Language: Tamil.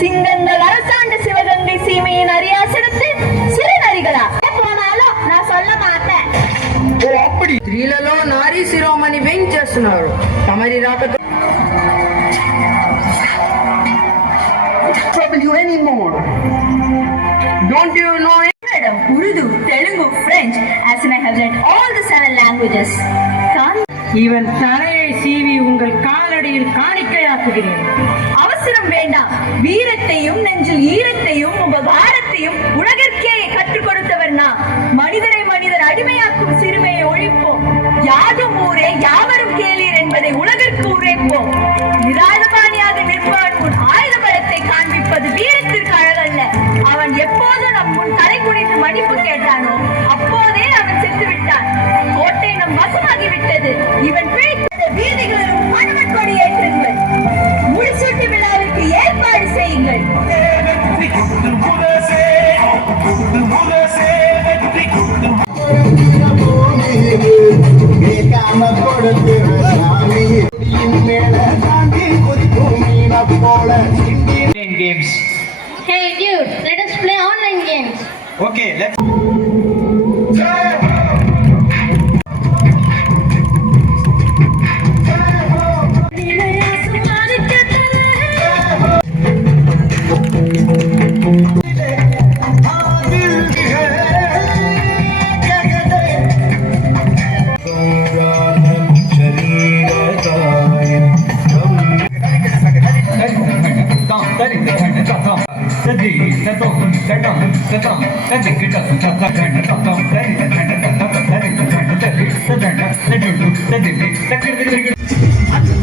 சிங்கங்கள் அரசாண்ட சிவகங்கை சீமையின் அரியாசனத்து சிறு நரிகளா போனாலும் நான் சொல்ல மாட்டேன். அப்படி స్త్రీలలో నారీ శిరోమణి వెంగ్ చేస్తున్నారు. తమరి రాకతో trouble you anymore. Don't you know Urdu, Telugu, French, as in I have read all the 7 languages. இவன் தலையை சீவி உங்கள் காலடியில் காணிக்கையாக்குகிறேன். அவசரம் வேண்டாம். வீரத்தையும் நெஞ்சில் ஈரத்தையும் உபகாரத்தையும் உலகிற்கே கற்றுக் கொடுத்தவர் நான். மனிதரை மனிதர் அடிமையாக்கும் சிறுமையை ஒழிப்போம். யாதும் ஊரே யாவரும் கேளீர் என்பதை உலகிற்கு உரைப்போம். நிராயுதபாணியாக நிற்பவன் உன் ஆயுத பலத்தை காண்பிப்பது வீரத்திற்கு அழகல்ல. அவன் எப்போது நம் முன் தலை குனிந்து மன்னிப்பு கேட்டானோ அப்போதே அவன் செத்து விட்டான். கோட்டை நம் வசமாகிவிட்டது. இவன் பிழைத்த வீதிகளிலும் மணமன் கொடி ஏற்றுங்கள். முடிசூட்டு விழாவிற்கு ஏற்பாடு செய்யுங்கள். Games. Hey dude, let us play online games. Okay, let's. That's